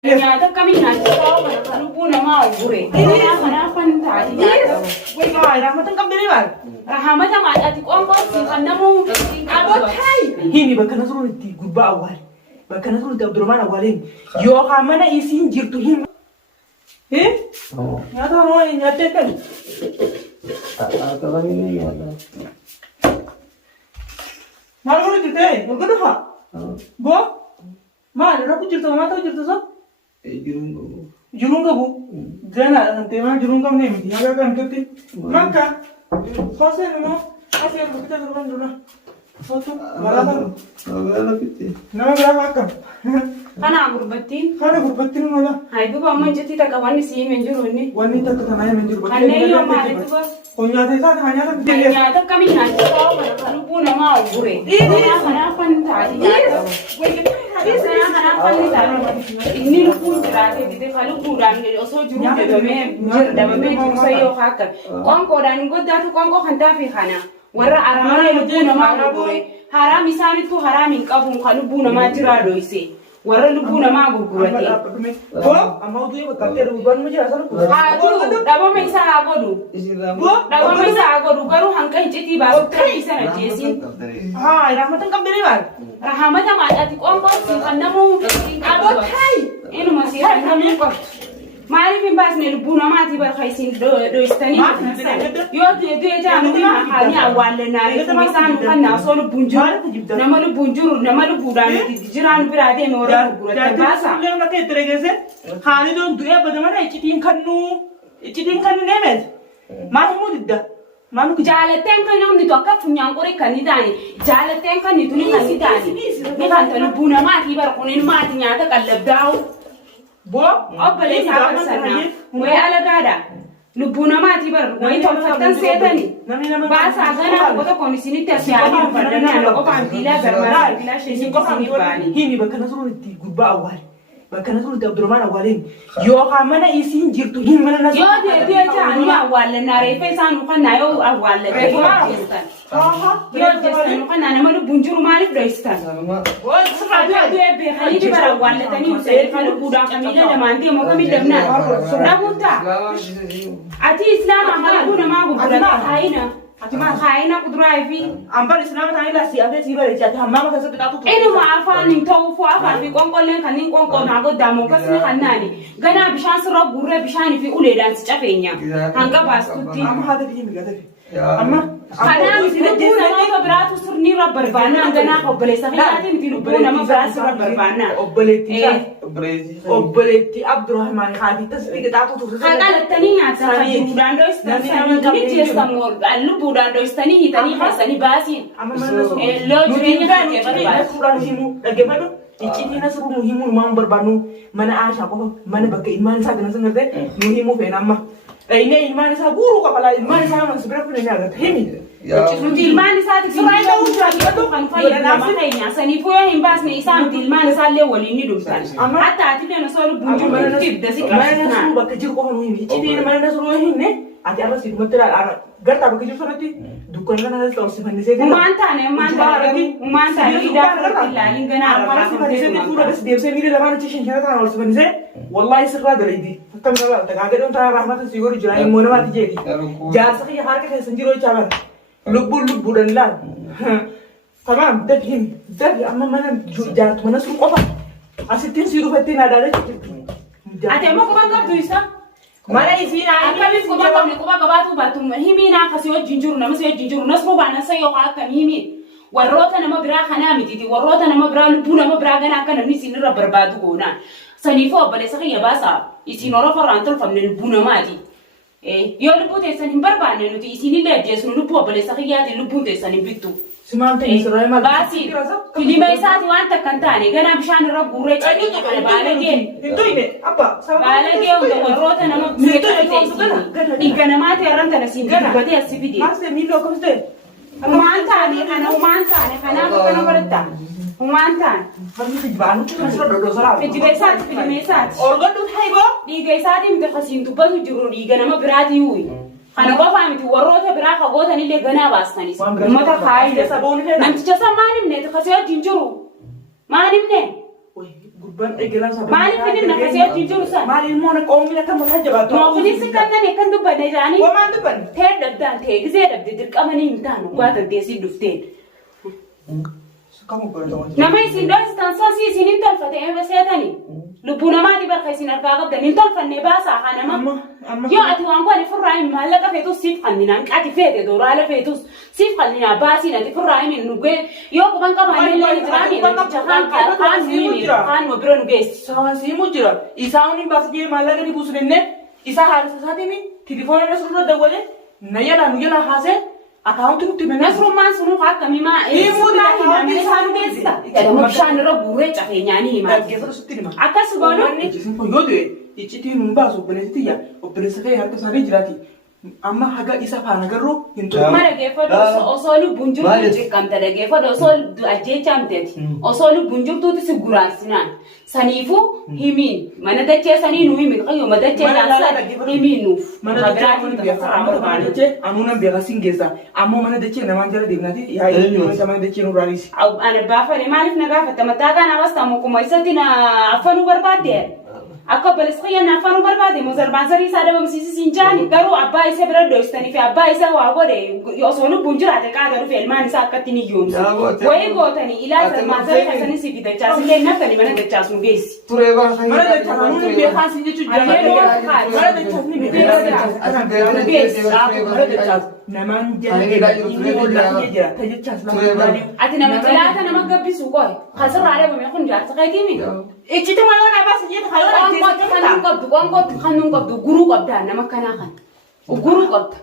Nyata kami nyata kalau pun nama gure. Ini mana pantai nyata. Rahmatan kam dari mana? Rahmat sama adik orang sih karena mau abot hai. Hini bakana suru di gurba awal. Bakana suru di Abdurrahman awalin. Yo kamana isin jirtu hin. Nyata orang nyata kan. Apa lagi ni ada? Malu ni kita, mungkin dah. Bo, mana? Aku jirtu mana tahu jirtu so? Jurung kamu, jangan nanti mana jurung kamu ni, dia akan kerti. Maka, fasa ni mau, asyik kita jurung dulu. Satu, malam. Apa lagi? Nama berapa kan? Karena gurbatin. Karena gurbatin malah. Hai tu bawa menjadi tak kawan ni sih menjuru ni. Wanita tetangga menjuru. Karena iyo mana tu bos. Kunyata itu hanya kan dia. Nyata kami nyata kalau pun nama gure. Ini mana pantai nyata. Karena pantai ini lu pun terasa di kalau kurang ni, osok juru demi saya hakkan. Kau koran gua dah tu kau hantar fikana. Warra aramana lu pun nama gure. Haram misalnya tu haram ingkau kalau pun nama jirado isi. Warra lu pun nama gure. Oh, amau tu yang berkata ruban macam asal tu. Aduh, dapat misa agodu. Dapat misa agodu. Baru hangkai jadi baru bisa najisi. Hai, rahmatan kam dari mana? Rahmat sama adik orang sih karena mau abot hai. Ini masih kami kok. Mari pimbas ni lubuna mati berkaisin do istani. Yo dia jangan mungkin hanya awal nari misalnya kan nasol bunjur. Nama lu bunjur, nama lu budan jiran berada yang orang buran terbasa. Yang nak tergese, hari tu dua bagaimana icitin kanu nemet. Mana mau tidak? Mana Jala tenka yang ni toka punya orang kanidani. Jala tenka ni tu ni kanidani. Ni kan tu lubuna mati berkunin mati nyata kalau dau. Bo, apa le sama sana? Wei ala gada. Lubuna mati bar, wei tolfatan setani. Bahasa agana aku tu kondisi ni tersiapa pada ni anak aku pantila bermara bila sesi sini bani. Hini bakana suru di gurba awal. Bakana suru di Abdurrahman awalin. Yo kamana isin jirtu hin mana nasu. Yo dia jangan ni awal nare pesan bukan nayo awal. Yo jestan bukan nana malu bunjur malik doistan. Oh, Dia behani di bara awal tani usai kalau budak kami dah mandi mau kami dah nak. Sudah buta. Ati Islam ambil guna magu budak kaina. Kaina kudrive. Ambil Islam tadi lah siapa sih beri jadi hamam kasih kita tu. Ini maafan nih tahu apa fi kongkolen kanin kongkol nago damo kasih kanani. Gana bishan serap gurre bishan fi ule dan secapenya. Hangga bas tuti. Amma hada begini kata. Amma. Karena mesti lupa nama beratu surni rab berbana gana kau boleh sakit hati mesti lupa nama beratu rab berbana. Obboleti Abdurrahman hadi tasbih kita tu. Kalau tani nyata budan dois tani kami jesta mor. Lalu budan dois tani hitani hasani basin. Amma mana so. Lo jadinya kan ya Ini surah himu. Bagaimana? Ini nasru muhimu mau berbanu. Mana Aisyah kok mana bagai iman sa dengan sengaja muhimu fenama. Ini iman sa guru kepala iman sa masih berapa ni ada hemi. Tilman sa tirai dah ujar itu kan fai nama kayaknya. Seni punya himbas ni isam tilman sa le wali ni dumsan. Hatta hati dia nasol bunyi mana tip dasi mana nasru bagai juru kau muhim. Ini mana nasru ini? Ati apa sih material anak. Gerta bagai juru nanti. Dukan mana nasru si pandai Umantane ida ilaling gana apa sih pandai saya tu dah dia saya mira lawan cishin kira kan harus pandai saya. Wallahi sirra dari di. Tam kalau tak ada orang tak rahmat sigur jalan mana mati jadi. Jar sekali harga saya sendiri cabar. Lubu dan lan. Tamam, tapi amma mana jar tu mana suruh apa? Asitin siru fatin ada lagi. Ate mo ko bangga tu isa? Mana isi na Akali ko bangga batu himi na kasi o jinjuru na masi o jinjuru na so bana sayo ka kamimi. Warrota na mabra kana mititi warrota na mabra lubu na mabra gana kana ni sinira barbadu gona. Sanifo bale sakiya basa isi noro farantul famne lubu na mati. Yo lubu te sanin barbane nuti isi ni le jesu lubu bale sakiya te lubu te sanin bitu. Semam te Israel mal. Basi. Kilima isati wanta kantane gana bishan rabure chani to kale balage. Itu ini apa? Balage udah warrota na mabra igana mate aranta na sindi bade asibidi. Mas de milo komste. Umantane kana ko kana barata. Umantane. Harus dijbanu tu nasra dodo sara. Filime sati. Organ tu hai bo? Diga isati mte khasin tu bazu juro diga na mabrati hui. Kana ko famiti warrota biraka gota ni le gana bastani. Mata khai sabon he. Nanti jasa manim ne to khasiya jinjuru. Manim ne. Gurbaan eegalan sababa. Maaliif inni nakasee hojii jiru san? Maaliif immoo na qoomni akka mataa jabaatu? Mookunis kan dubbanne jaanii. Wamaan dubbanne. Ta'ee dabdaan ta'ee gisee dabde dirqamanii hin taanu waatan teessii dhufteen. Nama isin dhoositan sasii isin hin tolfatee seetanii. Lubbuu namaati bakka isin argaa qabdan hin tolfanne baasaa haa nama. Yoo ati waan kun furraa hin maallaqa feetus siif qallinaan qaati feete dooraala feetus siif qallinaa baasiin ati furraa hin nugee yoo qaban qabaanne illee jiraanii kaan nu bira nu geessi. Siimu jira. Isaan hin baasee maallaqa ni buusu denne isa haala isaatiin tilifoona irra surra dawwalee na yala haasee. Akaunti nuti mana nasrummaan sunu akkamii maa isaan geessisa. Bishaan irra guuree cafee nyaanii himaa. Akkas godhu. Yoo ta'e iccitii nu baasu obboleessa ta'e harka isaanii jiraati. Amma haga isa faana garuu hin turre. Mana geeffadhu osoo lubbuun jirtu ciqqamte dhageeffadhu osoo ajjeechamteeti. Osoo lubbuun jirtuuti si guraarsinaan. Saniifuu himiin mana dachee sanii nu himin qayyoo madachee jaansaa himiin nuuf. Mana dachee amuunan beekaa siin geessa. Ammoo mana dachee namaan jala deemnaati. Yaa mana dachee nu raalis. Ana baafane maaliif na gaafatta mataa kana wasta mukkuma isatti na affanuu barbaadde. Akka balesqiyyan affaanuu barbaade muzarbaasarii isaa dabamsiisi siin jaani garuu abbaa isa bira dhoostanii fi abbaa isa waa godhe osoo lubbuun jiraate qaata dhufe ilmaan isaa akkatti ni yoomsu. Wayii gootanii ilaa zarbaasarii kasanii si fidachaa sillee naftanii mana dachaas nu geessi. Mana dachaas nu beekaa si jechuun jira. Mana dachaas ni beekaa. Namaan jala inni wallaahi jira. Tajaajilchaas lama. Ati nama jalaata nama gabbisu qoy. Kasirraa dhabame kun jaarsa qayyimi. Iccitii malee na baasa jeetu haala. Qoonqootti kan nuun qabdu guruu qabdaan nama kanaa kan. Guruu qabda.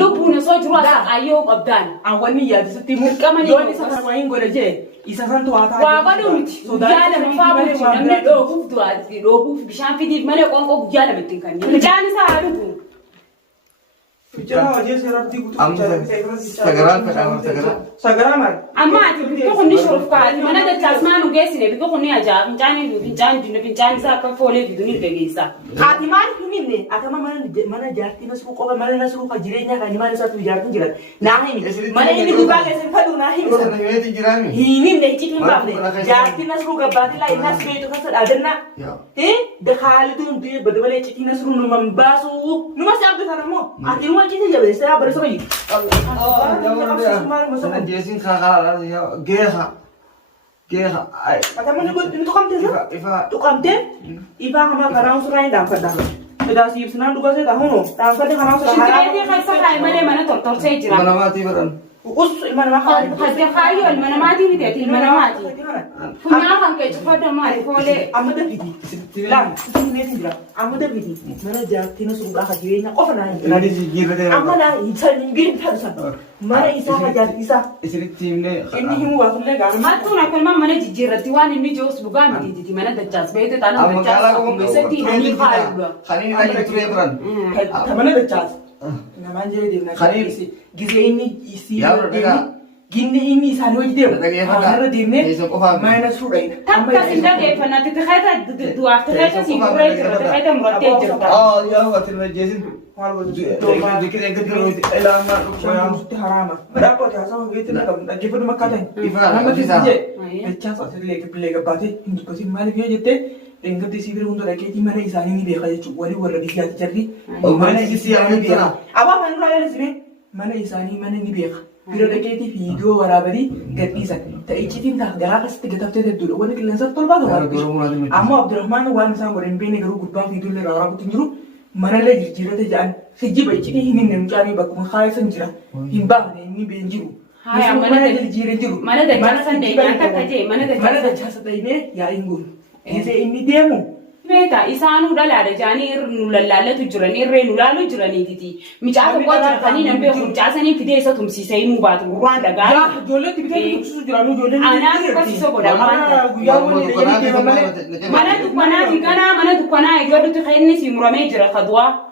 Lubbuun osoo jiru asxaayyoo qabdaan. Awwanni yaadisatti mirqamanii yoo isa kana wayiin godhe jee isa san to'ataa. Waa godhu miti. Guyyaa lama faa bulchu namni dhoobuuf du'aati dhoobuuf bishaan fidiif malee qoonqoo guyyaa lama ittiin kan. Bishaan isaa haa dhugu. Sagaraa maal? Amma ati biqiltuu kunni shuruuf kaa'ati mana dachaas maa nu geessine biqiltuu kunni ajaa fincaan isaa akka foolee fidu ni geessa. Ati maal himinne atama mana jaartii nasruu qofa mana nasruu ka jireenya kan maal isaatu ijaartu jira. Naa himi mana inni gubbaa keessatti fadhu naa himi. Himinne iccitii hin baafne jaartii nasruu gabbaati laa innas beetu kasa dhaadannaa. Dakhaalitu hundee badabale iccitii nasruu numan baasu numa si abdatan ammoo ati numa iccitii jabeessee abbaree sobayyi. Jeesin kakak geha. Atamu ni tukamte sa? Tukamte? Iba kama karang surai dapat dapat. Sudah siap senang juga saya tahu no. Dapat dia karang surai. Dia kayak sekali mana tortor saya jira. Mana mati beran? Us mana mati? Hasil kayu mana mati ni dia? Mana mati? Punya kan kayak cepat dah mati. Boleh. Amat dah bidi. Lang, ini ni jira. Amat dah bidi. Mana jati na suruh kakak jirinya. Oh mana? Nadi si jira dia. Amat dah insan ingin tak sana. Mana isa jati isa? Istri tim ni. Ini himu waktu ni kan? Matu nak kalau mana jijira tiwan ini jauh bukan mati di mana dacas. Betul tanah dacas. Mesti ini kayu. Kali ni lagi tu beran. Mana dacas? Nama jadi dia nak. Kali Gize ini isi. Gini ini sana wajib dia. Mana dia ni? Mana surai. Tapi kita ke pernah terkait dua terkait si murai terkait murai terkait. Oh ya, waktu ni Jason. Dikit yang kedua elama mesti haram. Berapa dia sama gitu nak kita makan ni. Nama kita je. Macam apa tu lagi bati. Ini pasti mana dia jete. Enggak di sini untuk rakyat mana isani ni bekerja cukup wala di sini jadi. Mana di sini yang ni dia. Apa mana raya di sini? Mana isani mana ni bekerja. Bila rakyat video warabadi gatisan. Tak icitin tak. Jarak pasti kita tahu dulu. Wala kita langsung tolong bawa. Amma Abdurrahman wan sang orang bini garu gudang video le orang tu juru. Mana lagi jira tu jangan. Sejib iciti ini nemcani baku makai senjira. Himbang ni benjiru. Hai, mana lagi jira jiru. Mana dah mana sendiri. Mana dah jasa ini ya ingul. Ese ini demo. Beta isaan udala ada jani nulalla tu jurani renulalu jurani titi. Mica tu kau jurani nampak kurcasan ni fide esa tumsi saya mu batu ruan daga. Ya, jolet tiba tiba tu jurani jolet. Anak tu pasti so bodoh. Mana tu kana itu tu khair ni si murame jura kadua.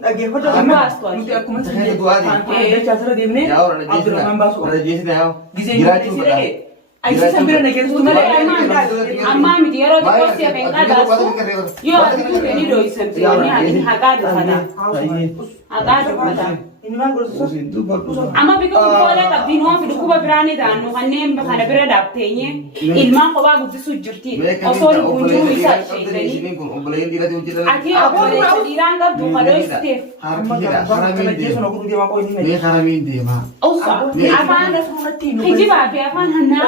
Lagi apa tu? Ambas tu. Itu aku macam ni dua ni. Cara dia ni. Abdurrahman Basu. Ada Jason dah. Gila tu. Aisyah sambil nak kerja tu mana? Amma mi dia roti kau siapa yang ada? Yo, aku tu ni doi sampai ni ada haga ada. Haga ada. Inni maal godhu Amma bika kubboolee qabdii nuwaan fidu kuba biraanii daannu kanneen kana bira dhaabteenye ilmaan kophaa guddisuu jirti. Osoo lubbuun jiru isaa isheettanii. Ati obboleessa dhiiraan qabdu kadhoo isteef. Mee haramiin deemaa. Usa afaan kijibaa fi afaan hannaa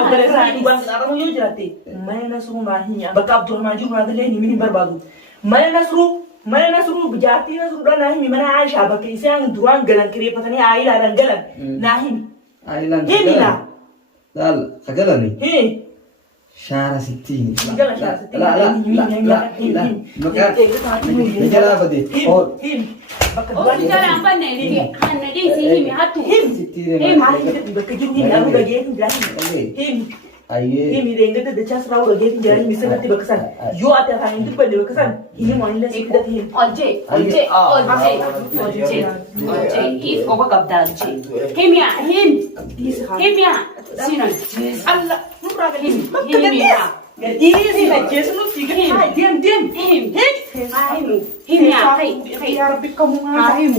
bakka Abdurrahmaan jiru naa galee himin hin barbaadu. Mana Nasruu bijaartii Nasruudhaan naa himi mana Aishaa bakka isaan duraan galan kireeffatanii aayilaadhaan galan naa himi. Himi naa. Laal sagalani. Shaara sittiin. Jalaa badee. Ofi jalaan banneen fi hanna dhiisii himi hattu. Bakka jiru himi dhabuu dhageetiin jiraatu. Himi. Himi deengata dachaa siraa dhageetiin jiraatu misirratti bakka sana. Yoo ati afaan hin dubbanne bakka sana himi waan illee si fidate himi. Oljee. If koba qabdaa oljee. Himiyaa. Sinan. Allah. Nurraa galii. Himiyaa. Gadhiisi najjeessuun si gadi. Deem. Himiyaa. Yaa Rabbi kamumaa. Deem.